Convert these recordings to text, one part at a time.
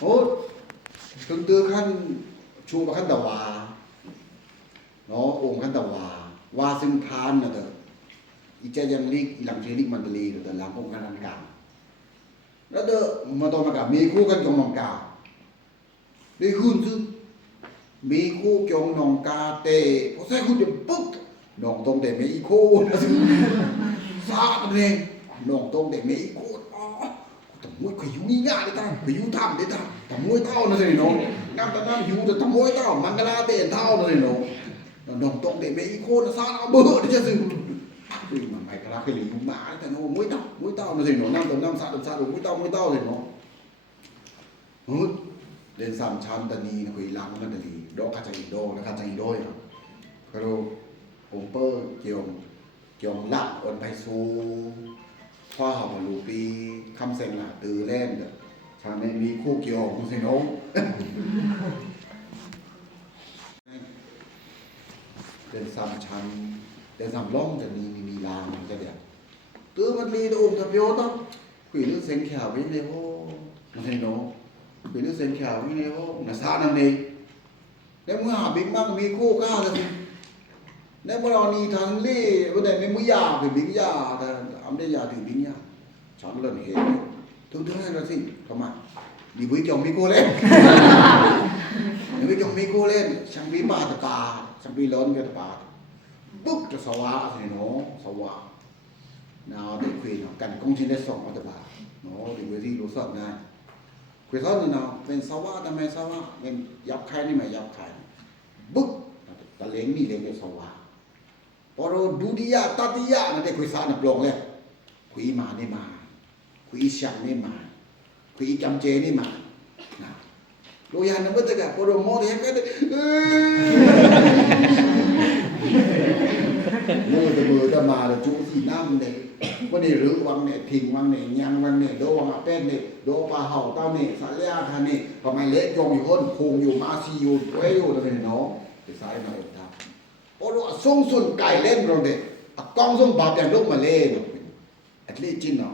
โอ้ตึงตือขั้นชูมาขั้นตะวาเนาะองค์ขั้นตะวาซึ่งทานน่ะเด้ออีเจยังลิกอีหลังเชลิกมันตลีเด้อหลังองค์นั้นกลางแล้วเด้อมาตอมากับมีคู่กันจงนองกาได้ขึ้นซึมีคู่จงนองกาเตพอใส่คุณจะปึ๊กนองตรงแต่ไม่อีโคนะซึซาตะเองนองตรงแต่ไม่อีโคอ๋อตะมวยขอยู่นี่ยาได้ตาขอยู่ทำได้ตาตะมวยเท่านะสิน้องน้ำตะน้ำอยู่แต่ตะมวยเท่ามันกะลาเตนเท่านะสิน้องนองตรงแต่ไม่อีโคนะซาเอาเบิดจะซึมันไม่กะลาคืออยู่มาแต่น้องมวยเท่นะสิน้องน้ำตะน้ำซาตะซามวยเท่สิน้องเดินสามชั้นตะนีนะคุยลังมันตะลีดอกคาจังอีโดนะคาจังอีโดอ่ะก็โลองเปอร์เกี่ยวละอ่อนไปสู่พ่อเฮาลูปีคำเซ็งล่ะตือแล่นเด้อชาแม่มีคู่เกี่ยวของสิน้องเดินสามชั้นเดินสามล่องจะมีลางจะเด้อตือมันมีตะองค์ตะเปียวตะคุยเรื่องเซ็งแขวไว้เลยโหมันสิน้องคุยเรื่องเซ็งแขวไว้เลยโหน่ะซานั่นเองแล้วมึงหาบิ๊กมั่งมีคู่ก้าแล้วสิในบรอนีทางเล่บ่ได้ไม่มือยาคือบิ๊กยาแต่อำได้ยาถึงบิ๊กยาฉันเล่นเห็นถึงๆแล้วสิเข้ามาดีบ่จงมีโกเล่นบ่จงมีโกเล่นช่างมีบาตะปาช่างมีล้นกะตะปาปุ๊บจะสวะสิเนาะสวะนาได้คุยเนาะกันคงสิได้2อัตบาเนาะดีบ่ที่รู้สึกนะคุยซ้อนนี่เนาะเป็นสวะทำไมสวะเป็นยับคายนี่ไม่ยับคายปุ๊บตะเลงนี่เลงเป็นสวะพอเราดูดิยะตติยะนั่นได้คุยสานะปลงแล้วคุยมาได้มาคุยช่างได้มาคุยจำเจนี่มานะโลยานนบ่ตะกะพอเรามอได้ก็ได้มือตะมาแล้วจุสิน้ำเนี่ยบ่ได้รึวังเนี่ยทิ้งวังเนี่ยยังวังเนี่ยโดวังแป้นเนี่ยโดปลาเห่าเต้าเนี่ยสาลาทานนี่ก็ไม่เละจงอยู่คนคงอยู่มาซีอยู่ไว้อยู่ตะเป็นเนาะไปสายมาตาโอ้โหส่งสุนไก่เล่นโรงเด็กกองส่งบาปอย่างลูกมาเล่นอัตลีจินเนาะ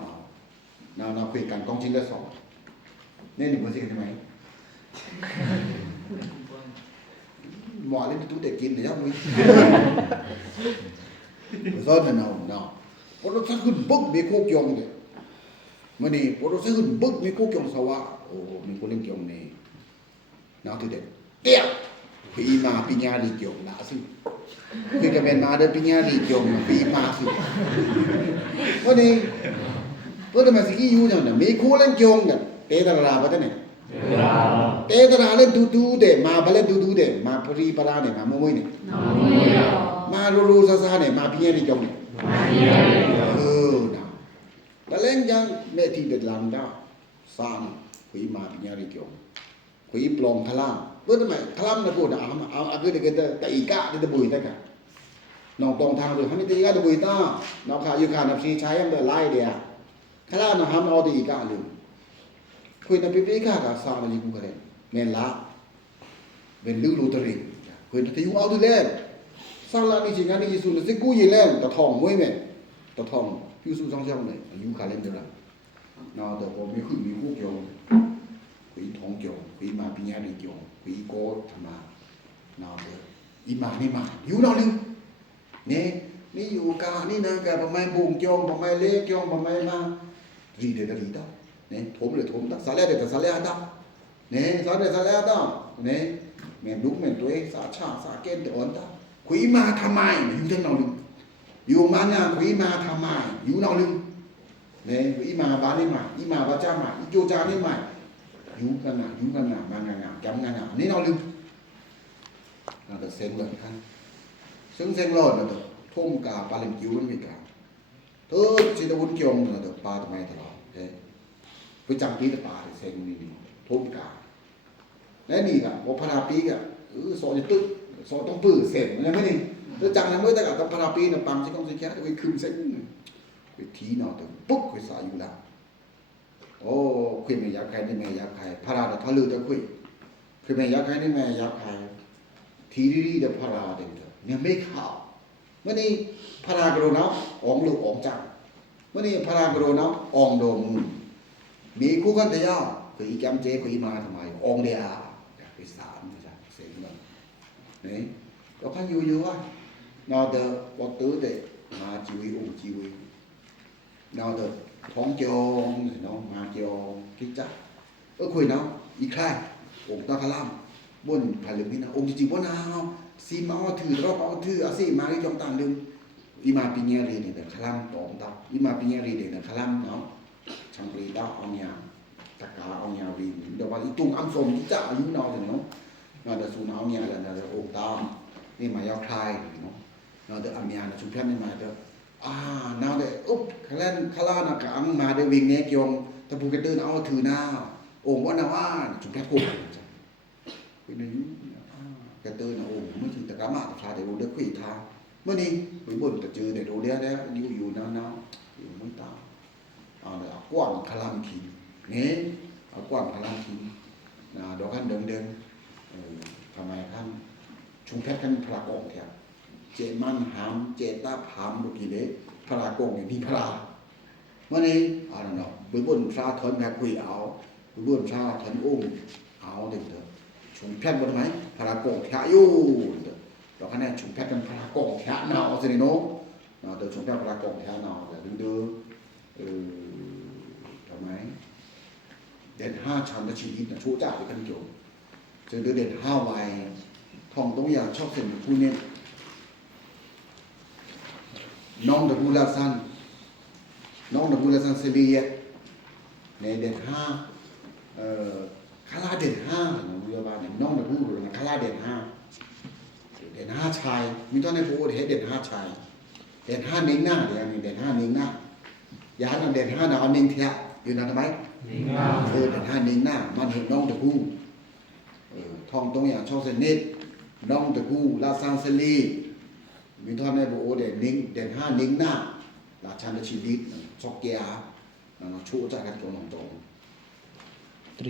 นาคุยกันกองจินละ2เนี่ยนี่บ่สิกันมั้ยหมอเล่นตู้แต่กินเนี่ยมึงซอนเนาะพอเราสักขึ้นบึกมีโคกยองเด้มื้อนี้พอเราสักขึ้นบึกมีโคกยองสวะโอ้มีคนเล่นเกี่ยวนี่นาที่เด็ดเตี้ยปีมาปิญญาลีเกี่ยวนะสิคือจะเป็นมาเด้อปิญญาลีเกี่ยวปีมาสิมื้อนี้เพิ่นมาสิกี้อยู่จังน่ะมีโคเล่นเกี่ยวน่ะเตตระบ่ได้นี่เตตระเล่นดูๆเด้มาบ่เล่นดูๆเด้มาปรีปราเนี่ยมามวยเนี่ยมารูๆซาๆเนี่ยมาปิญญาลีเกี่ยวเนี่ยนะแล้วเล่นยังแม่ที่เด็ดลังดา3คุยมาปิญญาลีเกี่ยวคุยปลองทะลามเพิ่นทำไมทะลามน่ะพูดเอาคือได้ตะอีกะได้บุยตะกะน้องตรงทางด้วยหันตะอีกะได้บุยตาน้องขาอยู่ขานับสีใช้ยังได้ไล่เดียทะลามน่ะหำเอาตะอีกะลืมคุยนำปิๆกะกะสร้างอยู่กันแม่นละเป็นลือลูตรีคุยนำอยู่เอาดูแลสร้างละนี่สิงานนี่สุนสิกูยิแลตะทองมวยแม่ตะทองพิวสุซังเจ้าเนี่ยอยู่ขาเล่นเด้อล่ะเนาะแต่บ่มีขึ้นมีคู่เกี่ยวคุยทองเกี่ยวคุยมาปิญญาลีเกี่ยวคุยโกธรรมะนาเด้ออีมานี่มาอยู่นอนึงนี่อยู่กานี่นะกะบ่แม่บุงเกี่ยวบ่แม่เลเกี่ยวบ่แม่มารีเด้อรีตาเนี่ยถมเลยถมตาสาแลเด้อสาแลตาเนี่ยสาเด้อสาแลตาเนี่ยแม่ดุกแม่ตัวสาชาสาเกณฑ์ตะอ่อนตาคุยมาทำไมอยู่จังนอนึงอยู่มาน่ะคุยมาทำไมอยู่นอนึงเนี่ยอีมาบานี่มาอีมาบาจ้ามาอีโจจานี่มาอยู่กันน่ะมางานจำงานนี่เราลืมเราจะเซ็งเลยครับซึ่งเซ็งรอดเราจะทุ่มกาปลาเล่นกิ้วมันมีกาเธอสิตะวุ้นเกี่ยวเราจะปลาทำไมตลอดเฮ้ยไปจังปีตะปลาเซ็งนี่ทุ่มกาและนี่ก็พอพาราปีก็สอนจะตึ๊กสอนต้องปื้อเซ็งอะไรไม่นี่เธอจังนั้นไม่ได้กับพาราปีน่ะปังสิต้องสิแค่ไปคืนเซ็งไปทีเนาะแต่ปุ๊บไปสายอยู่แล้วโอ้คุยแม่ยักษ์ใครนี่แม่ยักษ์ใครพระราทะลือตะคุยคือแม่ยักษ์ใครนี่แม่ยักษ์ใครทีดีๆเด้อพระราเด้อเนี่ยไม่ข่าวเมื่อนี้พระรากระโดน้ำอองลูกอองจังเมื่อนี้พระรากระโดน้ำอองโดมมีคู่กันแต่ยาว คืออีแกมเจ๊คืออีมาทำไมองเดียไปสามใช่เสียงมันนี่ก็พันอยู่ว่าnào được có tứ để mà chỉ huy ủng chỉ huy nào được phóng cho nó mà cho cái chắc khuyên nóอีใครองค์ตาคลามบนผาลึกนี่นะองค์จริงๆว่านาซีมาว่าถือรอบเอาถืออาซีมาที่จอมต่างดึงอีมาปีเงี้ยเรียนเนี่ยคลามตอมตาอีมาปีเงี้ยเรียนเนี่ยคลามเนาะช่างปรีดาเอาเนี่ยตะกาเอาเนี่ยวินเดี๋ยววันอีตุ้งอัมสมที่จะอายุนอนถึงเนาะน่าจะสูนเอาเนี่ยแล้วน่าจะองค์ตามนี่มายาวคลายเนาะน่าจะอามียนะชุมพรนี่มาเด้อน่าจะอุ๊บขลานะกังมาได้วิ่งเนี่ยเกี่ยงตะปูกระตื้นเอาถือหน้าองค์ว่านาว่าชุมพรกูเป็นนึงกระตื้นนะองค์ไม่ถึงตะกามาตะคาเดี๋ยวเด็กขุยทาเมื่อนี้ไปบ่นกระจือเดี๋ยวเดี๋ยวอยู่นานๆอยู่ไม่ตามเลยกว้างขลามขีเนี่ยกว้างขลามขีนะดอกขันเดิมทำไมขั้นชุมพรกันพระกองแถวเจมันหามเจตาหามบุกีเดพระกงอย่างนี้พระเมื่อนี้เนาะไปบนพระทนแบบคุยเอาไปบนพระทนอุ้มเอาเด็กเถอะชงแพทย์บนไหมพระกงแถอยู่เราคะแนนชงแพทย์กันพระกงแถเนาสิโนเนาะเดี๋ยวชงแพทย์พระกงแถเนาแต่ดื้อทำไมเด่น5ชั้นชีวิตนะชูจ่าไปกันโยมเจอเด่น5วัยทองตรงอย่างชอบเส้นผู้เนี่ยน้องตะบูลาซันเซเลียในเด่น5คาราเด่น5นะเรือบ้านน้องตะบูนะคาราเด่น5ชายมีตอนในโพธิ์เด่น5ชายเด่น5นิ่งหน้าเดี๋ยวนี้เด่น5นิ่งหน้าอย่าให้เด่น5นะเอานิ่งเถอะอยู่นั่นทำไมนิ่งหน้าเด่น5นิ่งหน้ามันเห็นน้องตะบูทองตรงอย่างช่องเซนเนตน้องตะบูลาซันเซลีมีท่อนในโบเด่นนิ่งเด่น5นิ่งหน้าราชันชีวิตชอกเกียร์ชูจากกันตัวตรง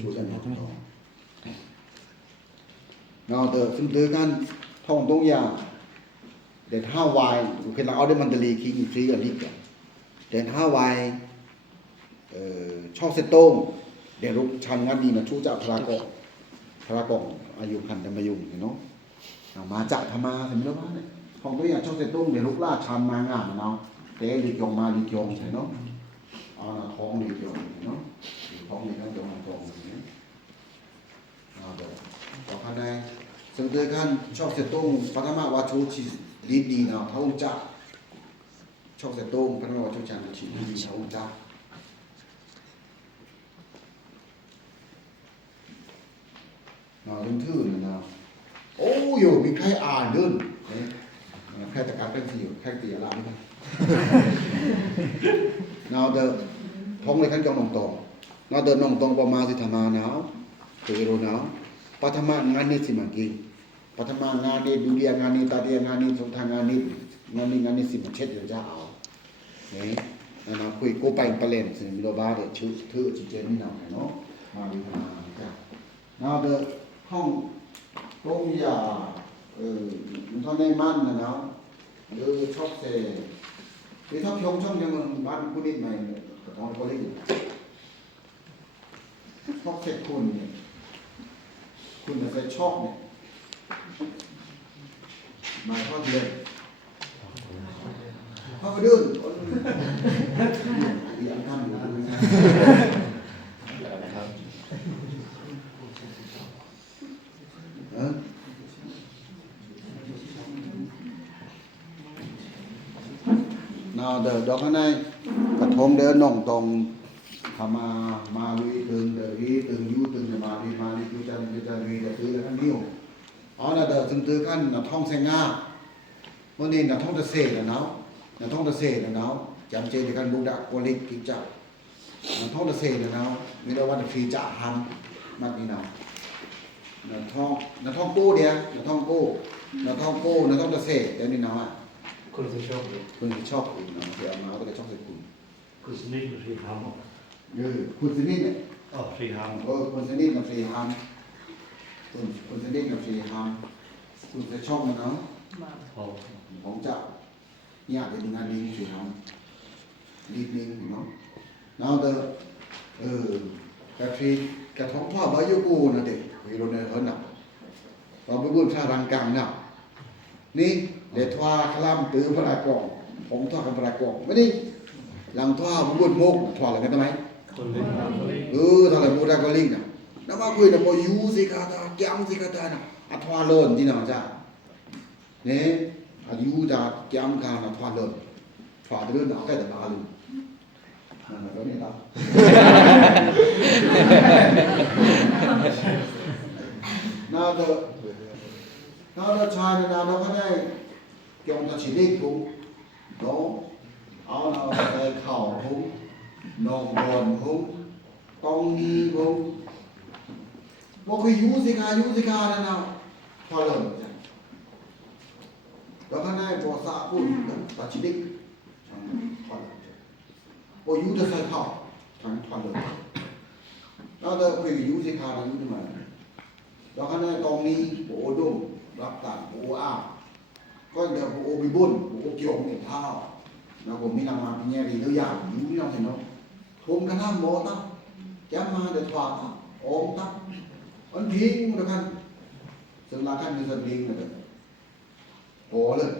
ชูจากกันตรงเราเดินซึ่งเดินกันท่องตรงอย่างเด่น5วายคือเราเอาได้มันตลีคิงฟรีกันนิดเด่น5วายช่องเซตงเด่นลูกชันงานดีนะชูจากพลากงอายุพันธมายุงเนาะมาจากธรรมาเห็นไหมล่ะเนี่ยของตัวอย่างช่องเซตุ้งเดี๋ยวลูกล่าชันมางานเนาะเตะลีกงมาลีกงใช่เนาะท้องลีกงเนาะท้องลีกงตรงเนี่ยเดี๋ยวต่อกันในซึ่งโดยการช่องเซตุ้งพัฒนาวาชูชีดีเนาะท้องจักช่องเซตุ้งพัฒนาวาชูชันชีดีท้องจักเรื่องทื่อนะโอ้ยมีใครอ่านด้วยใครตะการเป็นสิอยู่ใครตีอะไรนี่กันนาเดินท้องเลยขั้นจองนองตองนาเดินนองตองประมาณสิธรรมาหนาวเตโรหนาวปัทมางานนี้สิมากินปัทมางานนี้ดูเดียงานนี้ตาเดียงานนี้สงทางงานนี้สิมาเช็ดเดี๋ยวจะเอาเนี่ยนะคุยโกไปประเด็นสิมีโลบาเดี๋ยวชื่อทื่อจีเจนี่หน่อยเนาะมาดีมาจ้ะนาเดินห้องตรงยามันท่อนในมั่นนะเนาะชอบเซ่ที่ชอบช่องยังบ้านผู้นิดใหม่ตอนเขาเล่นชอบเซ่คุณเนี่ยคุณจะใส่ชอบเนี่ยมาทอดเดือนเขาก็เดินอย่างทำอยู่เดินดอกข้างในกระทงเดินน่องตรงทำมาลุยตึงเดินลุยตึงยูตึงมาลุยยูจะลุยเดินตื้อแล้วกันนิ้วน่ะเดินตึงตื้อกันน่ะท้องเสงาเมื่อนี้น่ะท้องตะเสดน่ะท้องตะเสดน่ะจำเจในการบุกดักโกลิกกิจจับท้องตะเสดน่ะมีแต่วันฟรีจะทำนักนี่น่ะท้องกู้เดียวท้องกู้ท้องตะเสดเดี๋ยวนี้น่ะคุณจะชอบคุณชอบคุณนะเดี๋ยวมาก็จะชอบใส่คุณสนิทหรือฟรีฮัมคุณสนิทเนี่ยฟรีฮัมคุณสนิทกับฟรีฮัมคุณสนิทกับฟรีฮัมคุณจะชอบมันเนาะของเจ้าเนี่ยเป็นงานดีฟรีฮัมดีนิ่งเนาะแล้วเดอแบบฟรี กระท้องพ่อบ่อยู่กูนะเด็กคุยโลในเฮินน่ะเราไปบุญชารังกลางน่ะนี่เดทว่าคลามตื้อพระกองผมทอดกับพระกองไม่นี่หลังทว่าบุญโมกทอดอะไรกันทำไมทอดอะไรโมดากอลิงน่ะแล้วมาคุยน่ะบ่อยู่สิกาตาแก้มสิกาตาน่ะอัทวาเลินที่น่ะจ้ะนี่อายุจะแก้มกาน่ะทวาเลินทวาเดินเอาใกล้ตะบาลูนั่นก็นี่ล่ะน่าจะชายน่ะเราก็ได้เกี่ยวกับชีวิตผมเนาะเอาเราไปเข้าผมนองบอนผมตองนีผมบ่คืออยู่สิกานั่นน่ะพอเริ่มแล้วก็ได้บ่สะพุ่นตัดชีวิตพอเริ่มบ่อยู่จะใส่เข้าทางพอเริ่มแล้วก็คืออยู่สิกานั่นขึ้นมาแล้วก็ได้ตองนี้บ่ดมรับตาบ่อ้าก็เดี๋ยวบ่มีบุญบ่เกี่ยวกับเท้าแล้วผมมีนางมาแย่ดีตัวอย่างอยู่นี่เราเห็นเนาะทมกันน้ำบ่ตับแก้มมาเดือดฟ้าตับอมตับอันพิงเด้อกันซึ่งลาคันมีส่วนพิงเด้อโหเลย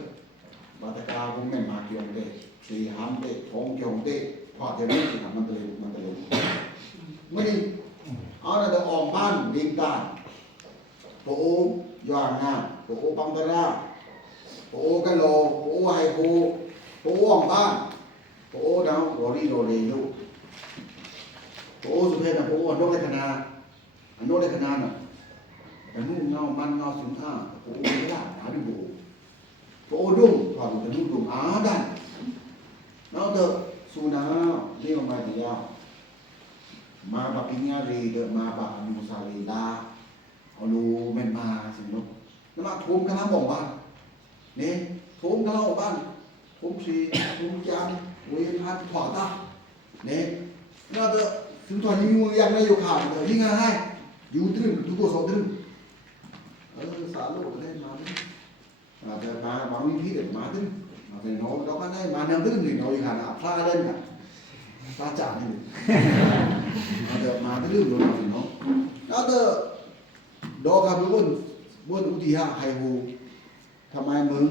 บาตกาผมแม่นมาเกี่ยวเด้สีหามเด้ท้องเกี่ยวเด้พอเดี๋ยวนี้สิมันตะเลยมื้อนี้เอาน่ะจะออกบ้านดิงตาโอ้ย่างงาโอ้ปังตะราโอ้กะโลโอ้ไฮโโอ้ออกบ้านโอ้ดาวโรลีโรเลอยู่โอ้สุเพชรนะโอ้อันโนเลขนาน่ะแต่นู่นเงามันเงาสุนท่าโอ้ไม่ได้หาดูโอ้ดุ้งถอดแต่นู่นดุ้งได้แล้วเถอะสุนาเรียกมาเดียวมาบักปิญญารีเดมาบักมุสาลีลาเอาลูเมนมาสินุกแล้วมาทุ่มคณะบอกบ้านเนี่ยทุ่มคณะบอกบ้านทุ่มสีทุ่มจานเวียนพันถอดตาเนี่ยน่าจะถึงตอนนี้ยังไม่อยู่ข่าวเลยที่ไงให้อยู่ตรึงทุกตัวสองตรึงสารโลกได้มาเนี่ยแต่มาบางวิธีเด็ดมาตรึงแต่น้องเราก็ได้มาแนวตรึงหนึ่งน้อยขนาดพลาเล่นกันพลาจ่านี่แต่มาตรึงโดนเนาะแล้วแต่ดอกครับบนอุทิหะไฮโฮทำไมมึง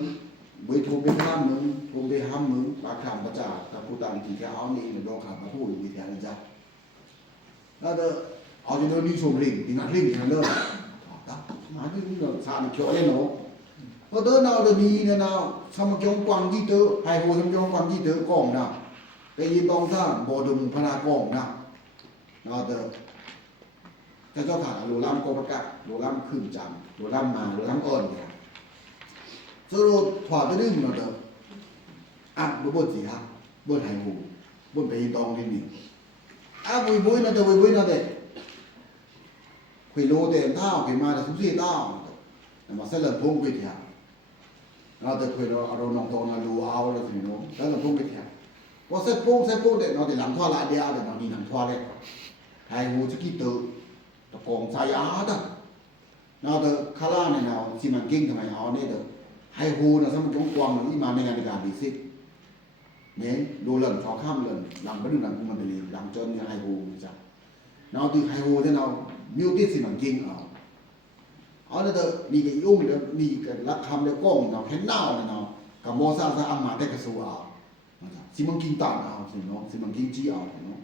ไปโทรไปห้ามมึงโทรไปห้ามมึงปากคำประจากับผู้ต่างที่จะเอานี่เหมือนดอกคำมาพูดวิทยาลัยจ้ะแล้วเด้อเอาจนเดินนี่ชมริงที่นักริงที่นั่นเด้อมาที่นี่เราสามเขียวเล่นเนาะพอเดินเอาเดินนี้เนี่ยนะสมจงกวางที่เตอไฮโฮสมจงกวางที่เตอกองนะไปยินตองสร้างบ่อดมพนากองนะแล้วเด้อถ้าเจ้าขาโลลัมโกประกาศโลลัมขึ้นจำโลลัมมาโลลัมอ่อนเนี่ยสรุปถอดไปดึงเราเด้อบ่สิฮะบ่ไฮโฮบ่ไปยินตองที่นี่บุยนะเด้บุยนะเด้คุยโลเตนท้าคุยมาแต่สุสีต้ามาเสลพงไปเถียเราแต่คุยเรานองตองนะดูเอาแล้วสิเนาะแล้วพงไปเถียพอเสร็จพงเด้เราได้หลังท่อละเดียวเด้เรานี่หลังท่อเลยไฮโฮจะกี่เตอตะกองใจดะเราแต่คาราเนี่ยเราสิมันกิ้งทำไมเอาเนี่ยเด้อไฮโฮนะสมจงกวางนี่มาในงานการดิสิเนี่ยดูเรื่องชอข้ามเรื่องหลังไปดูหลังมันเลยหลังจนไฮโฮจ้ะเราตีไฮโฮที่เรามิวติสิมันกิ้งเอาแล้วเด้อนี่ก็ยุ่งเด้อนี่ก็รักคำแล้วก้องเนาะเห็นหน้าเนาะกับโมซาซะอามาแต่กระสูเอาสิมันกิ้งตานเอาสิเนาะสิมันกิ้งจี้เอาเนาะ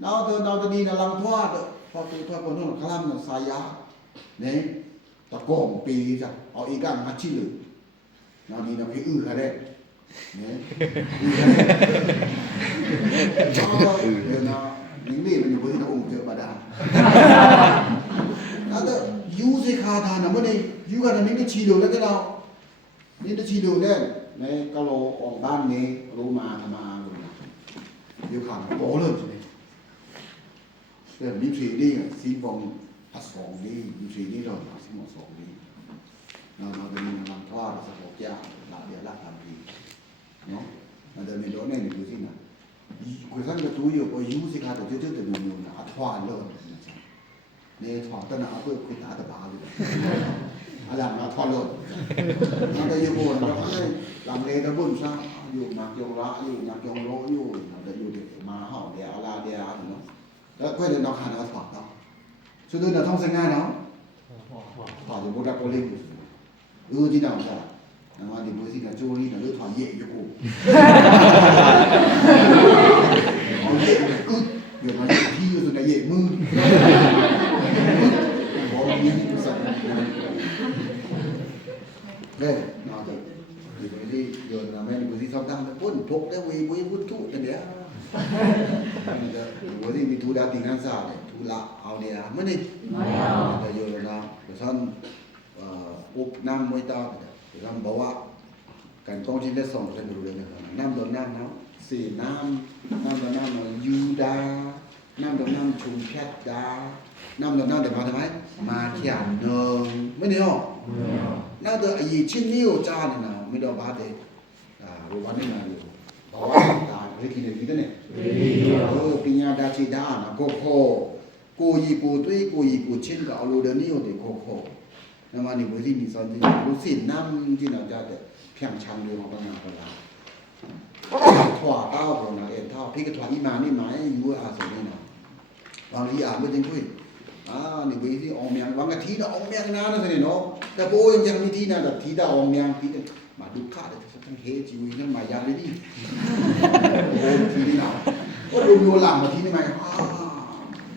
เราเด้อนี่นะลังทอดพอตัวคนนั้นคลำน่ะสายาเนี่ยตะก้องปีจ้ะเอาอีกังมาชิลึเรานี่นะพี่ค่ะเด้เนี่ยเดี๋ยวนะนี่มันอยู่บนที่เราอุ้มเจอบาดาลแล้วยูสิคาทานนะเมื่อนี้ยูกันนี่ชีดูแล้วก็เรานี่จะชีดูเนี่ยในกะโลออกบ้านนี้รู้มาทำมายูขาดโป้เลยสิเรื่องมิตรีนี่ซีบองพัดสองนี่มิตรีนี่เราซีบองสองนี่เราจะมีกำลังทอดสะโพกย่างหลับเดียวหลับทันทีเนาะเราจะมีรถเนี่ยดูสินะคุยกันกับตัวอยู่พอยูสิคาแต่เจ้าแต่ดูอยู่นะทอดเลยเนี่ยถอดตั้งแต่เอาเพื่อคุยตาตะบาเลยอะไรมาทอดเลยเราจะอยู่บนเราก็เลยลำเลตะบุญซะอยู่หนักยงละอยู่หนักยงโลอยู่เราจะอยู่มาห่อเดียวลาเดียวเนาะแล้วก็เดินนอกคันเราถอดเนาะ所以呢，通常啊，跑就不大过来。知道噻？那么你不是讲做你那个团业一个，哦业原来皮就是那业มือ我们不是。对，那的，你不是有那么你不是上当的，不扑的为不吐的呀。那个我这มีธุระติงานซาเนี่ยธุระเอาเนี่ยมื้อนี้แต่อยู่แล้วนะเดี๋ยวท่านอุบน้ำไว้ตาเดี๋ยวท่านบอกว่าการกองที่ได้ส่งท่านรู้เลยนะครับน้ำโดนน้ำเนาะสีน้ำโดนน้ำยูดาน้ำโดนน้ำชุมแพทดาน้ำโดนน้ำเดี๋ยวมาทำไมมาเขียนเนิงไม่ได้หรอน้ำโดนไอ้ชิ้นนิ้วจ้าเนี่ยนะไม่ได้บาดเด็กวันนี้มาอยู่บอกว่าเรื่องกินอะไรกินเนี่ยปัญญาดาชิดานะโกโคกูยีกูตุ้ยกูยีกูชิ้นก็เอาโลเดนิโอเด็กโกโคนั่นมันนี่บริษัทมีสอนที่รู้สิน้ำที่เราจะเพียงชังเดียวของปัญญาคนละถั่วเต้าของเราเอ็นเท่าพี่ก็ถั่วอีมานี่หมายอยู่อาศัยนี่นะบางทีอ่านไม่จริงคุยนี่บริษัทออกเมียงบางทีนะออกเมียงนานนะสิเนาะแต่โบยังมีที่นั่นแบบที่ได้ออกเมียงที่มาดูค่าแต่ทั้งเฮจิวนั่นมายาเลยดิโอ้ทีนี่นะก็ดูโยหลังมาทีนี่ไหม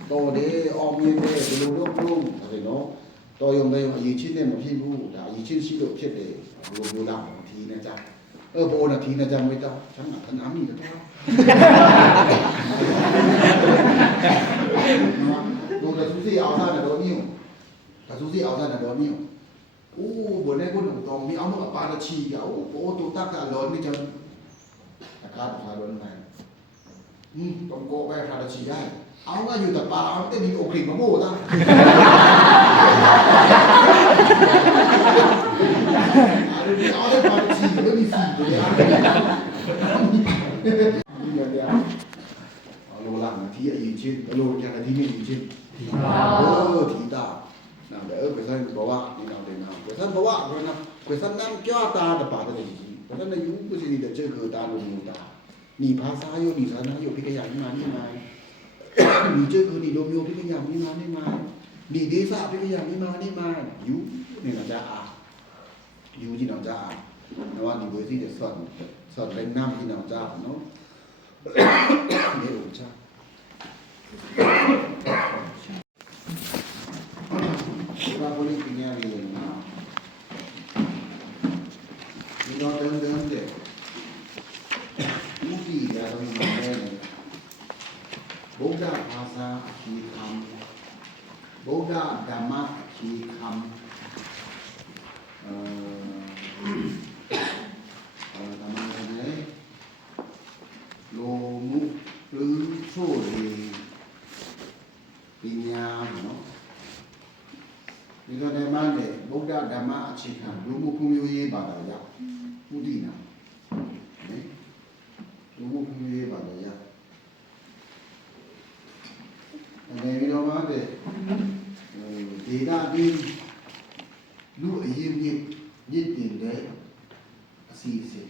โตเด้ออมเมียนเด้ไปดูรุ่งอะไรเนาะโตยงได้อีชิ้นเนี่ยมาพี่ผู้แต่อีชิ้นชิโลเช็ดเด้ดูโยหลังมาทีนะจ๊ะโบนาทีนะจ๊ะไม่ต้องฉันหนักฉันน้ำนี่ก็ต้องดูแต่ซูซี่เอาท่านน่ะโดนนิ้วแต่ซูซี่เอาท่านน่ะโดนนิ้วบนได้คนตรงมีเอามาปาดชีเอาตัวตักร้อนนี่จะอากาศพาร้อนไปต้องโกไปพาดชีได้เอาก็อยู่แต่ปลาเอาแต่มีโอเคมาโม่ตั้งเอาได้พาดชีแล้วมีสีตัวนี้เอาโลหลังที่อีชิ้นโลอย่างที่นี่อีชิ้นทีตานั่นแหละไปท่านบอกว่านี่เราเป็นเอาไปท่านบอกว่าเพราะนะไปท่านนั่งจ้าตาแต่ปาดแต่จริงไปท่านอายุก็สิเดี๋ยวเจอคือตาลงตานี่ภาษาโยนี่ฐานะโยพิกยานี่มานี่มานี่เจอคือนี่โดมโยพิกยานี่มานี่มานี่เดซ่าพิกยานี่มานี่มาอยู่นี่เราจะอยู่ที่เราจะนะว่านี่เบอร์ที่จะสอนเป็นน้ำที่เราจะเนาะนี่รู้จักว่าคนนี้เป็นยังไงนะนี่เราเดินเด็กมุกีเราต้องมาเล่นโบดาภาษาคีคำโบดาธรรมะคีคำธรรมะอะไรโลมุหรือโชดีปัญญาเนาะဒီလိုနေမှလည်းဗုဒ္ဓဓမ္မအခြေခံလူမှုဖွံ့ဖြိုးရေးဘာသာရပ်ဥဒိနာလူမှုဖွံ့ဖြိုးရေးဘာသာရပ်အဲဒီတော့မှပဲဒေတာပြီးလူအရေးမြစ်တင်တဲ့အစီအစဉ်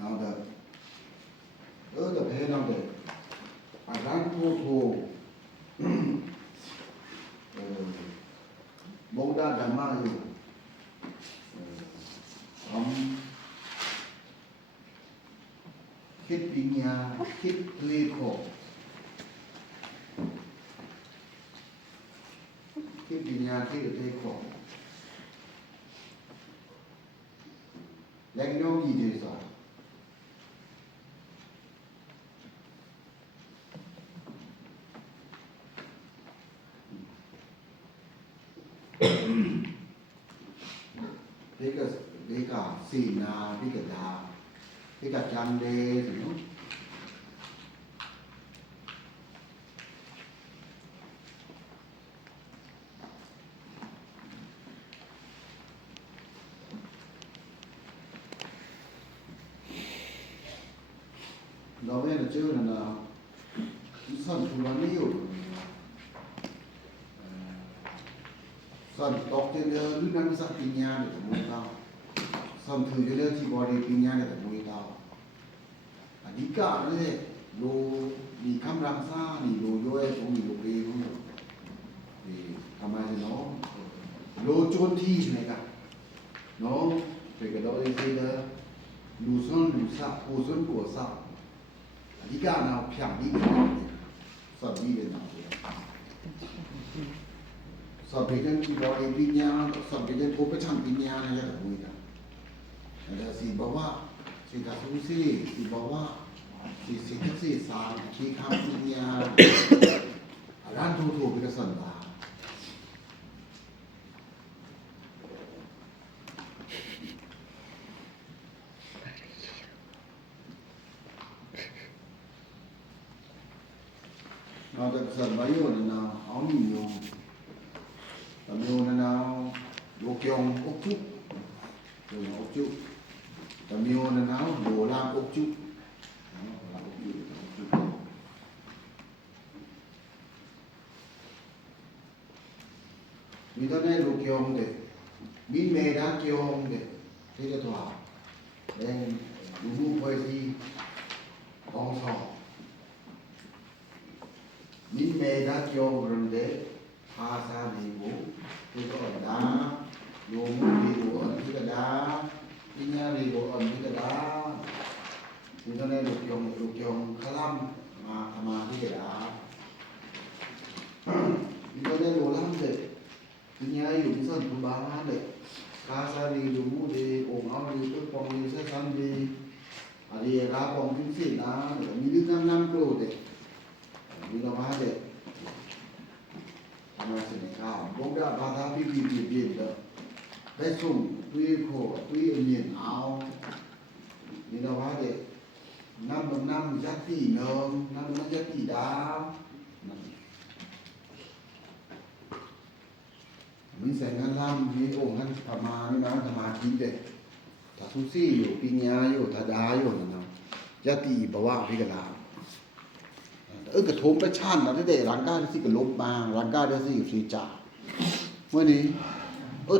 နောက်တော့ဘယ်နောက်တဲ့အရန်ကိုဗုဒ္ဓဓမ္မယคิดปัญญาคิดเลขคิดปัญญาคิดเลขแรงโน้มยีดีสาDia sina, dia dah, dia jande, tu. Đó về là chưa là son thủ văn liêu. son tóc trên lúc năm sắc pin nhà để của môi tao son thử cho nên chỉ bỏ đi pin nhà để của môi tao đi cả đấy lô đi cam ram sa đi lô yo ấy cũng đi lô bê cũng thì tham ai nó lô chôn thi này cả nó về cái đó đây là lù sa ô son của sa đi cả nào phẳng đi son đi đến nào Sabihin ki bawah pinya, sabihin ko pecah pinya ya muida. Ada si bawa, si kasusi, si bawa, si kasi sa ki kam pinya. Aran tu kita sanda. Ada kesan bayu na awni yo. Tầm nô nào vô kiong ốc trúc rồi ốc trúc tầm nô nào đồ lam ốc trúc mình ta này đồ kiong để mình mẹ đã kiong để thế là thỏa nên đúng hơi gì con sò mình mẹ đã kiong rồi để Asa ribu itu ada Yomu ribu itu ada Inya ribu itu ada Itu ni lukyong kalam Kama itu ada Itu ni lulam dek Inya yung san kumbahan dek Asa ribu di Ongau di Pong di Sesan di Adi rapong pinsin na Ini nam klo dek Ini nama dekมาสิข้าวบ่ได้ภาษาพี่ๆๆเด้อไปส่งตุ้ยโคตุ้ยเมียนเอานี่นะว่าเด้น้ำยักษ์ที่เนิงน้ำยักษ์ที่ดาวมีแสงงานลำมีองค์ท่านธรรมานี่นะธรรมาทิเด้ถ้าสุซี่อยู่ปิญญาอยู่ถ้าดาอยู่นั่นนะยักษ์ที่บ่ว่าพี่กะลากระทมไปชาตินะได้ร่างกายสิก็ลบมาร่างกายได้สิสิจ่าเมื่อนี้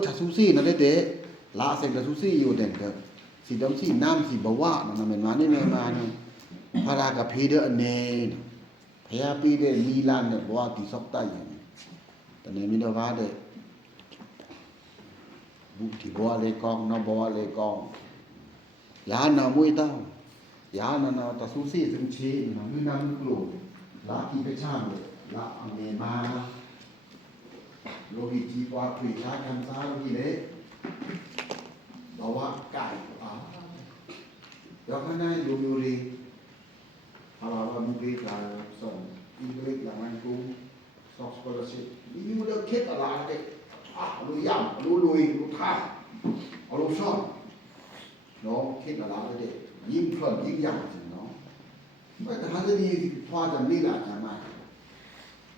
ถ้าซูซี่นะได้ละเสร็จแล้วซูซี่อยู่เด่นเด้อสิดำสิน้ำสิบ่ว่านั่นแม่นมานี่แม่มานี่พารากับพีเด้ออันนี้พยาปีเด้ลีลานเนี่ยบ่ว่าติซอกใต้อย่างนี้แต่นี่มีดว่าเด้บุที่บ่ว่าเลยกองเนาะบ่ว่าเลยกองยานะมุ้ยเต้ายานะตะซูซี่ซึ่งชีนะมีน้ำกลูละที่ไปช่างเลยละอันเมมาโลหิตจีปอดผุยชาคันซ่าโลหิตเละบอกว่าไก่แล้วข้างในดูมิวรีฮาลาลามุกิกาส่งอิงเล็กอย่างนั้นกูสอบสกอร์ชิพนี่มันเลิกเค็ดอะไรเด็กรู้ย่ำรู้ลุยรู้ท่าเอารู้ซ่อนเนาะเค็ดอะไรเด็กยิ่งเพลินยิ่งย่ำจริงเนาะไม่แต่ถ้าจะดีพอจะนี่แหละจะมา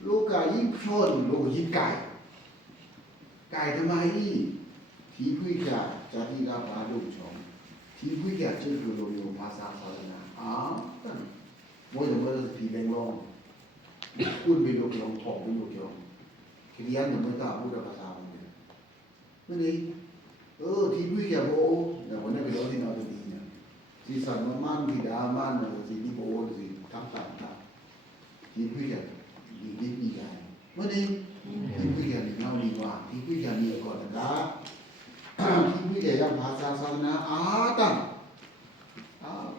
ลูกไก่ยิ่งเพลินลูกยิ่งไก่ทำไมที่คุยกันจะที่รับอาดูชมที่คุยกันชื่อคือโลโยภาษาศาสนาตั้งโมยมันจะที่แรงลงคุณเป็นลูกยองถอดเป็นลูกยองคิดยังยังไม่ตาพูดภาษามันเลยนั่นเองที่คุยกันโอ้แต่วันนี้เป็นเรื่องที่น่าจะดีเนี่ยที่สั่งมันที่ดามันที่ที่โบที่ทำต่างๆที่คุยกันดีกันวันนี้ที่คุยกันเราดีกว่าที่คุยกันนี่ก่อนนะที่คุยกันยังภาษาศาสนาตั้ง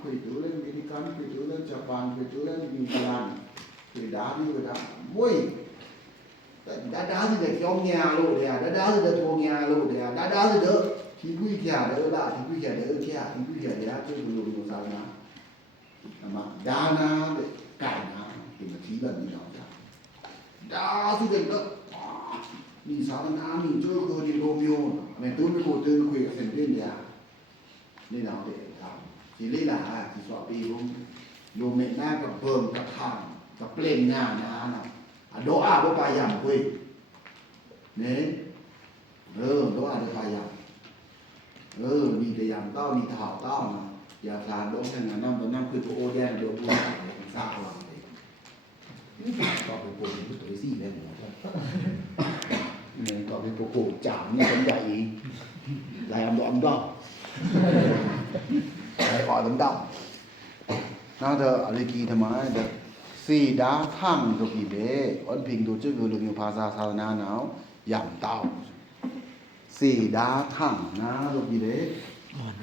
คุยตัวเรื่องอเมริกันคุยตัวเรื่องญี่ปุ่นคุยตัวเรื่องนิวซีแลนด์คุยด่านี่ก็ด่ามวยด่าสิเด็กยองเงียโลเดียด่าสิเด็กโทงเงียโลเดียด่าสิเด็กที่คุยกันเด้อละที่คุยกันเด้อแค่ที่คุยกันเด้อคือรู้ภาษานะมาด่านะไก่นะเป็นที่แบบนี้เนาะด่าสิเด็กก็มีศาสนามีเจ้าคือที่โรมิโอแม่ตุ้นไปกูตื่นคุยกับเซนเดนเดียนี่เนาะเด็กครับที่ลีลาที่สอบปีผมโยมเมตหน้ากับเบิ่งกับทางกับเปล่งหน้านะโดอาบ่ปายามคุยเนี่ยโดอาบ่ปายามมีแต่ยามเต้ามีเฒ่าเต้านะอย่าสารลงทั้งนั้นนำคือตัวโอแดงโดผู้สร้างหลังก็ไปโปรยตัวซี่ได้หมด nên có cái cổ chạm như tấm gậy lại âm đỏ lại gọi tấm đỏ nó thơ ở đây kỳ thầm ấy được xì đá thăng rồi kỳ bế ấn bình tổ chức người lực nhiều phá ra sao na nào giảm tàu xì đá thăng na rồi kỳ bế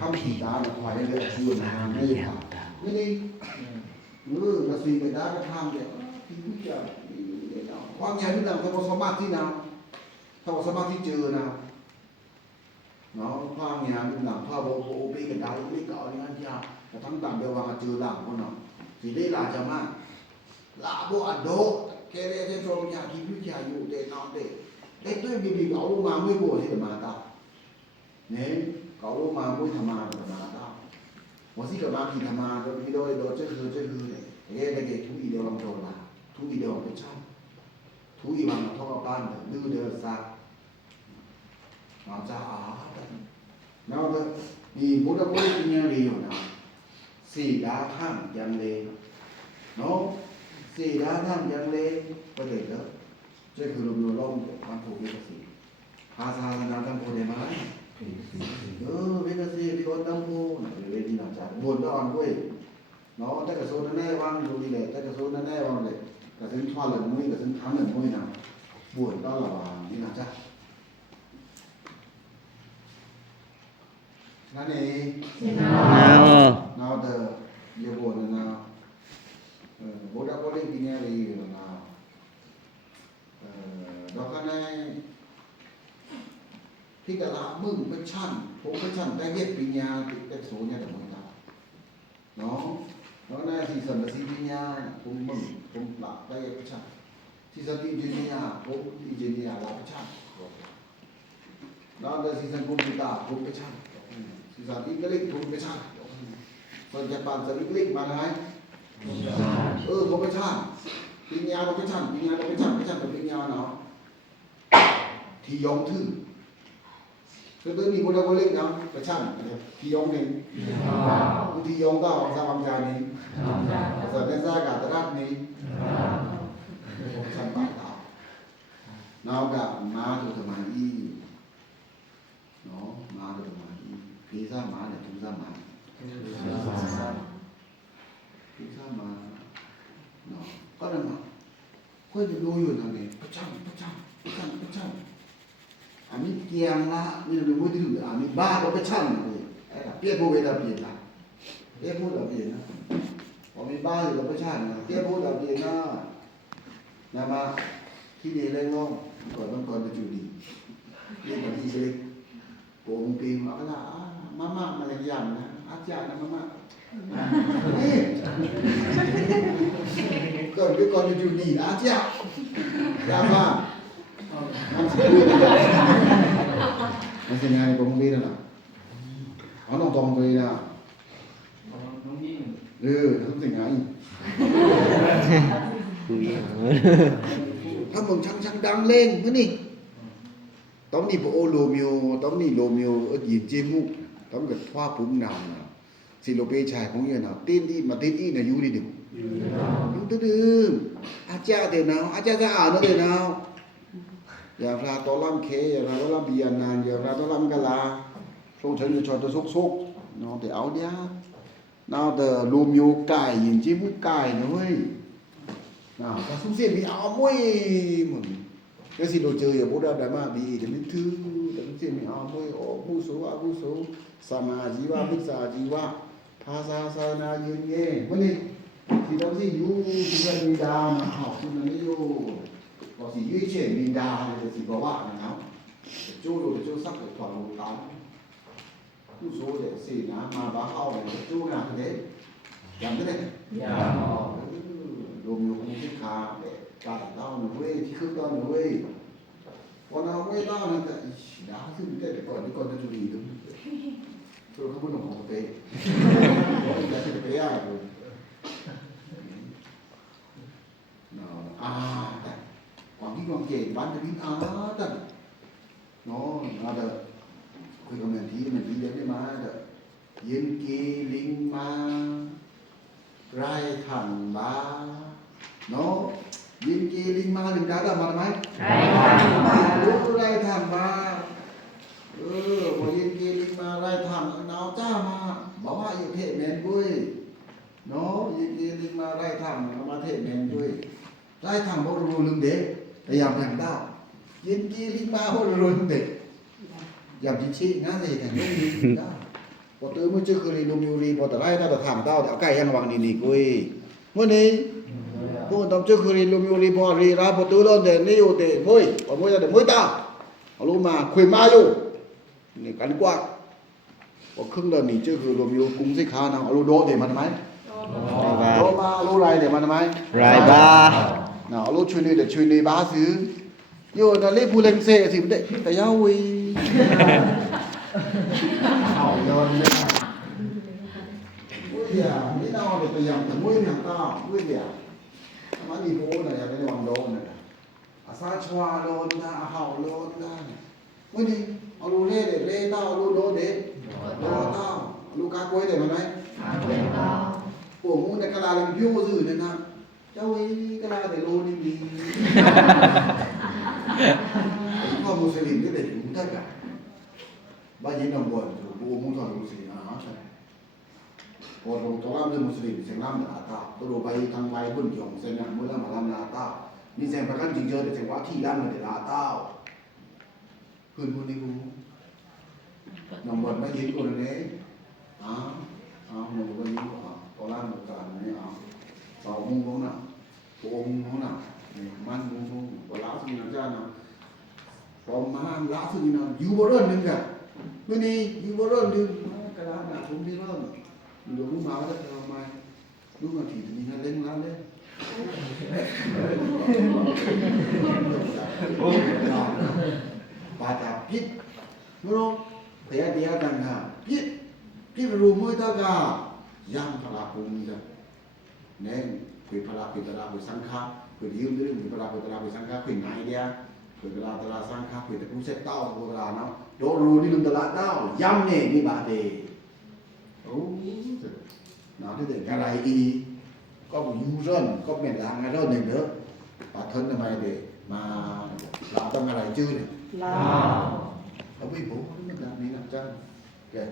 không xì đá là khỏi để chưa làไม่ได้ไม่ได้ก็xì cái đá cái thăng vậy thì cũng chảความใหญ่ที่เราเขาบอกสมาธิnàoเขาบอกสมาธิเจอnào nóความใหญ่ที่เราเขาบอกโอปีกันได้ไม่เก่าอย่างนั้นยาแต่ทั้งต่างเดียวว่าเจอหลังคนเนาะสิได้หลาจะมาหลาบ่อันโดแกเรียกโทรมยาที่พิจารอยู่เด็กนอนเด็กได้ด้วยบีๆเอาลงมาไม่บ่ที่มาตาเนี่ยเขาลงมาไม่ธรรมะมาตาว่าสิกับมาที่ธรรมะโดยที่โดยเจ้าคือเนี่ยเอ๊ะได้ทุกอีเดียวลำโตละทุกอีเดียวเป็นช่างทุกอีวันท่อบ้านดื้อเดือดซักเราจะเราก็มีพุทธคุณที่ยังดีอยู่นะสี่ดาท่านยังเลเนาะสี่ดาท่านยังเลก็เด็กแล้วจะคือรวมๆล้อมความถูกวิปัสสีภาษานาตังโพเดมาวิปัสสีวิโอตังโพเวทีนาจารบนดอนด้วยเนาะแต่กระโซนแน่ว่างดูดีเลยแต่กระโซนแน่ว่างเลยกระซึ่งทอดหลังมุ้ยกระซึ่งทำหลังมุ้ยนะบวชก็ระวังนี่นะจ๊ะนั่นเองนาเดเยบวนนะโบดาโบลิกินเนรีนะดอกกันที่กะละมึงเป็นชั้นผมเป็นชั้นได้เฮ็ดปัญญาติดโสเนี่ยแต่มึงตาเนาะแล้วนะที่สันตสิปัญญาผมมึงผมหลักได้เป็นชั้นที่สันติปัญญาผมอินเจเนียร์หลักเป็นชั้นแล้วได้ที่สันคอมพิวเตอร์ผมเป็นชั้นที่สันติกลิกผมเป็นชั้นส่วนจะปานสลิกลิกมาไหนผมเป็นชั้นปัญญาเราเป็นชั้นปัญญาเราเป็นชั้นเป็นชั้นแต่ปัญญาเนาะที่ยองถึงคือตัวนี้โบราณโบราณนะประชันที่ยองนี่ที่ยองก็ของสามจานี้ส่วนในซากาตรัสนี้ประชันปากตาน้องกับมาตัวธรรมอีเนาะมาตัวธรรมอีพีซ่ามาเนี่ยทุกซ่ามาพีซ่ามาเนาะก็นั่นมาค่อยจะดูอยู่นั่นเองประชันอันนี้เกียงละนี่เราไม่ได้ดูอันนี้บ้าเราไปชั่นเลยเปียกโบเวดาเปียนะเปียกโบดาเปียนะพอมีบ้าเราไปชั่นเปียกโบดาเปียนะนะมาที่นี่เล่นง่องก่อนจะจูดีนี่บางทีเล็กโกงปีมาก็ละมาอะไรอย่างนะอาจารย์นะมานี่ก่อนจะจูดีอาจารย์อย่ามาไม่ใช่ไงผมไม่ได้นะเอาน้องตองไปนะน้องยิ่งทำสิ่งไงถ้ามึงช่างดังเล่นเมื่อนี่ต้องนี่โอโลมิโอต้องนี่โลมิโอหยิบเจมุกต้องกับทว่าปุ่มนาวนะสิโลเปชายของเนี่ยนะเต้นที่มาเต้นอีนะอยู่ดิดึงอยู่ดื้ออาจารย์เดี๋ยวนะอาจารย์จะอ่านเดี๋ยวนะอย่าพลาดตอลำเคอย่าพลาดตอลำเบียนนานอย่าพลาดตอลำกะลาทรงเฉินจะชอตจะซุกๆเนาะแต่เอาเดียวเนาะแต่ลูมอยู่ไก่ยิงจิ้มไก่นะเว้ยนะถ้าสุเสียมีเอามวยหมดก็สิโดเจออย่าบ่ได้มาดีแต่มันถือแต่สุเสียมีเอามวยโอ้ผู้โสสมาจีวะมิสาจีวะภาษาศาสนายืนเย่มื้อนี้ที่เราสิอยู่ที่กันมีดามาเฮาคุณนั่นอยู่ก็สิยื้อเช่นมีดาเลยสิบอกว่านะครับจู้ดูจู้ซักเลยถอดรองเท้าผู้โซ่เด็กสินะมาบ้าเข้าเลยจู้นะเด็กยังไม่ได้รวมอยู่คงที่ขาเด็กการเต้าหนุ่ยที่คือตอนหนุ่ยวันเอาไว้เต้านั่นแต่ดาขึ้นเด็กก่อนจะจูดีดูตัวเขาพูดของเตะอยากจะไปย่าเลยความที่ความเก่งบ้านจะดิ้นแต่เนาะแต่คุยกับแม่ทีเดินได้มาแต่ยินกีลิงมาไรถันบาเนาะ ยินกีลิงมาลิงกาดามาไหม ไล่ทำมาพอยินกีลิงมาไล่ทำเอาจ้ามาบอกว่าอยู่เทศแมนด้วยเนาะยินกีลิงมาไล่ทำเอามาเทศแมนด้วยไล่ทำบ่รู้ลืมเด็กพยายามแทงดาวยินกีลิงมาบ่รู้ลืมเด็กอย่างที่ชี้งานเลยแทงลูกลืมได้พอตื้อมือชื่อคือลีลุมยูรีพอแต่ไล่ถ้าแต่ทางดาวเอาใกล้ยังวางนี่กุยเมื่อนี้พวกต้องชื่อคือลีลุมยูรีพอรีราพอตื้อโดนเด่นนี่อยู่เตะมุ้ยพอมุ้ยจะเด่นมุ้ยตาเอาลูกมาคุยมาอยู่นี่กันกว่าพอครึ่งเดือนนี้ชื่อคือรวมอยู่กรุงสิค้านะเอาลูกโดเตะมันไหมโดมาลูกไรเตะมันไหม Rai ba. นะเอาลูกช่วยนี่เดี๋ยวช่วยนี่บ้าซื้ออยู่นั่นเลยผู้เล่นเซ่สิเด็กแต่ยาวีเอาย้อนเลยมุ้ยอ่ะนี่เราเดี๋ยวตัวอย่างแต่มุ้ยหนังตามุ้ยเดียวมันมีโบ้น่ะอย่างในวันโดนน่ะอาซาชวาโดนนะเห่าโดนนะมุ้ยนี่เอาลูเล่เด็ดเล่เต้าลูโดเด็ดโดเต้าลูกาโกยเด็ดมันไหมโอ้มุ้ยในกะลาลังพิวซื่อเนี่ยนะเจ้าวีกะลาเด็ดโลนี่มีพ่อมุสลิมที่เด็ดมุ้งได้กันบ้านยินนำบวนโอ้มุ้งทอดมุสลิมอ่ะใช่พอลงตัวเรื่องมุสลิมเสียงล่ำนาตาตัวไปทางไปบุญหยงเสียงนั้นเมื่อล่ำมาล่ำนาตามีเสียงประกันจริงเจอแต่เสียงว่าที่ล่ำมาแต่นาตาคืนพวกนี้กูนำบวนไม่ยินกูเลยหนูก็ยินตัวล่ำตัวการนี่สาวมุ้งเขาน่ะตัวมุ้งเขาน่ะมันมุ้งตัวล้าสุดนั่นจ้าน่ะพอมาล้าสุดนั่นอยู่บนเรื่องนึงกันเมื่อนี้อยู่บนเรื่องนึงกระดาษหนาทุ่มที่เรื่องดูลูกมาแล้วทำไมลูกมาถีบนี่นะเล่นร้านเล่นปาตาพิษไม่รู้เสียเดียกันค่ะพิษรู้มือตากาย่างพลาปุงจ้ะเน่งคุยพลาคุยตลาคุยสังฆาคุยยืมเรื่องคุยพลาคุยตลาคุยสังฆาคุยไหนเดียคุยตลาสังฆาคุยแต่ผู้เสพเต้าคุยตลาเนาะโดรู้นี่ลืมตลาเต้าย่ำเนี่ยนี่บาเดโอ้nó thế để cái này đi có một nhu rơn có miền làng cái rơn này nữa và thân là mày để mà làm trong cái này chưa này ở bên bố nó làm này làm chân kìa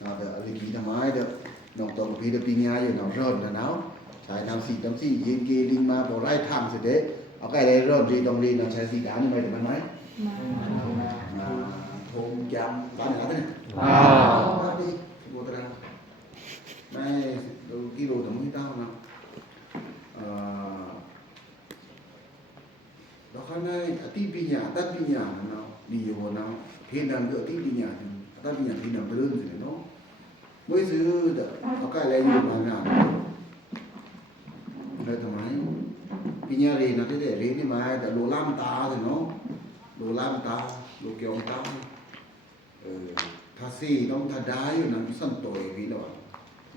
nào để ở ký làm ai được nòng tổng phí được pin ngay rồi nó rơn là nó xài làm xì yên kia đi mà bỏ lại thằng rồi đấy ở cái này rơn gì đồng đi nó sẽ xì đá như mày để bán máy mà thôn chăm bán đá thế này đi vô ta này đầu kilo tổng như tao nào đó khăn này tí pi nhà tắt pi nhà nào đi vô nào thiên đàng đỡ tí pi nhà tắt pi nhà thiên đàng đơn gì nó mới giữ được có cái này nhiều mà nào đây thằng máy pi nhà gì nó thế để đến đi mà đã đồ lam ta thì nó đồ lam ta đồ kiểu ta thà xì đông thà đáอยู่นั้นสั่นตัวvì là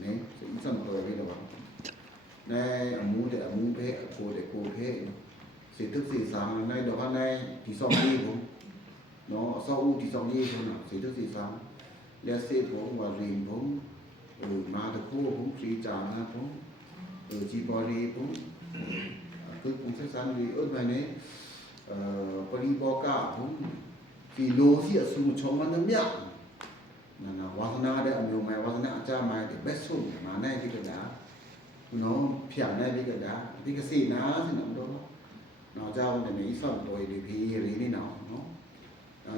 นี่สั่นตัวvì làในอมูแต่อมูเพะโคแต่โคเพะสิทึกสิสังในดอกในที่2ยี่ผมเนาะซออูที่2ยี่ผมน่ะสิทึกสิสังแล้วเสผมว่ารินผมมาตะโคผมสีจางนะผมจีบอรีผมคือผมสักสันวีเอิ้นไปนี่ปริบอกาผมที่โลเสียสูชมมันน้ำยานั่นน่ะวาสนาได้อนุมัยวาสนาอาจารย์มาแต่เบสสุ่มมาแน่ที่กระดาเนาะเพียงแน่ที่กระดาที่กระสีนะสิน้ำโดนเนาะเจ้าแต่นี้สั่นตัวดีพีรีนี่เนาะ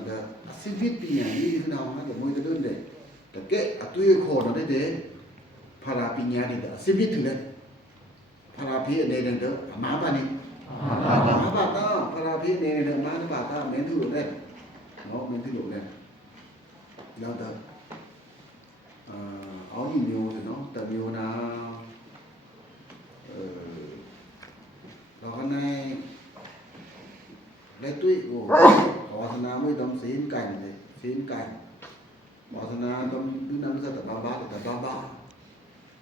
แต่ชีวิตปีนี้คือเนาะมันจะมวยจะเดินเด้แต่แกอตุยโคเนาะได้เด้พาราปีนี้นี่แต่ชีวิตถึงเด้พาราพีเด้เด้อมาป่ะนี่มาป่ะตาพาราพีเด้เด้มาป่ะตาเมนถือเด้เนาะเมนถือเด้แล้วแต่เอาอีเมลสิเนาะแต่เมลนะเราข้างในได้ตุ้ยโอ้ขอศาสนาไม่ต้องศีลไก่เลยศีลไก่ศาสนาต้องดูน้ำสัตว์บ้าแต่บ้า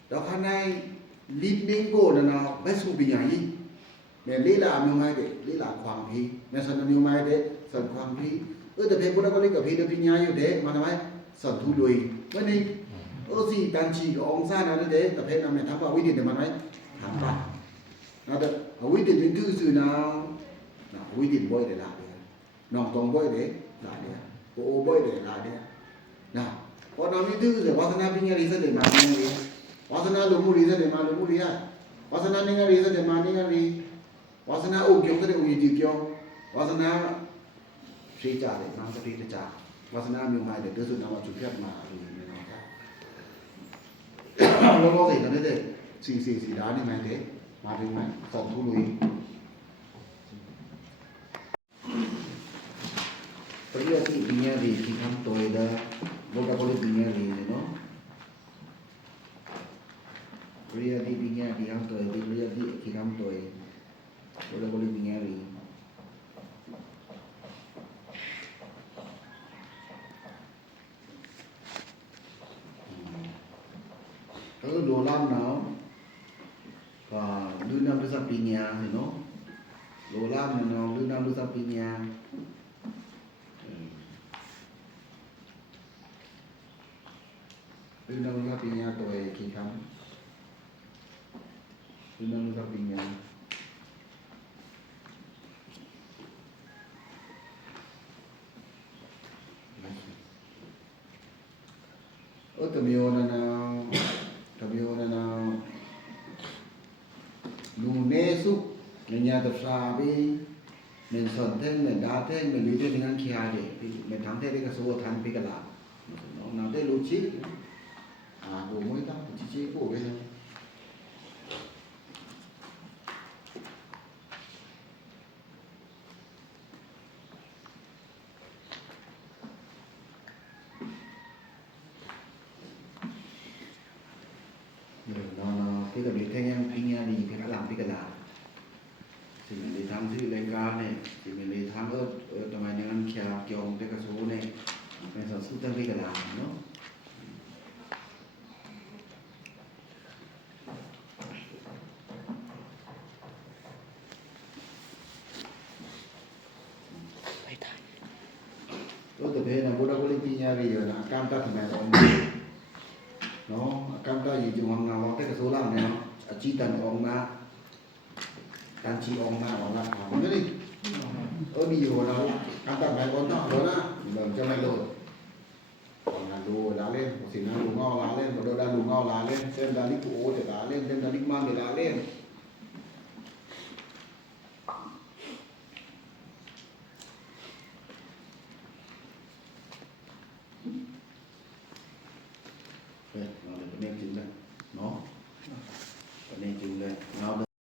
แล้วข้างในลิ้นนิ่งโก้นะเนาะไม่สู้ปีใหญ่แม่ลีลาเมียวไม้เด็กลีลาความพีแม่สันเมียวไม้เด็กสันความพีแต่เพลงพวกนั้นก็เล่นกับพีเดปิญญาอยู่เด็กมาทำไมสันทุลุยเมื่อนี้สิการฉีกองซ่านะเด็กแต่เพลงนั้นเนี่ยทำว่าวิธีเดี๋ยวมันไหมถามป่ะ นะแต่เอาวิติเป็นชื่อซื่อนะวิติบ่อยได้ละเด้น้องตองบ่อยได้ละเด้โอบ่อยได้ละเด้นะพอนามีชื่อเสวาสนาปิญญาริสะเดมานี่ वासना लुमुरी से देमा लुमुरी है वासना निंगरी से देमा निंगरी वासना उग्यों से उगी जिग्यों वासना श्री चारे नाम श्री चा वासना म्यू माय दे दसु नाम जुफियत मा अरु ने नो का लो लो से ने दे सी डा नि माय दे मा दे माय सौ थु लुई परियति पिnya ri ki tham toy da boda bole pinya ri no Ria di pinya di ham toy, ria di kiram toy. Boleh pinyari. Kalau dolam now, du nam du sa pinya, you know. Dolam now, du nam du sa pinya. Du nam du sa pinya toy kiram. Tunang sapinya. Oh, tamio na lunesu nya ta sa bi men son then men da then men li de ngan khia de men thang the de ka so than pi ka la no na de lu chi go moi ta chi ko be Cái là bị thanh em kinh đi thì đã làm cái là thì mình đi tham dự lên ca này thì mình đi tham ở tầm này nên kia kiong cái số này mình sản xuất cái là nó tôi tập hệ là bố đã có lên pin nha bây giờ là cam ta thì mẹ rồi nó cam ta gì dùng hàng nào cái số làm này nó chi tần ông na tan chi ông na còn cái đi bây giờ nó cam ta mẹ con đó rồi na mình cho mày rồi còn là đồ lá lên một xí na đồ ngò lá lên một đôi đan đồ ngò lá lên xem đan đi cụ để lá lên xem đan đi man để lá lên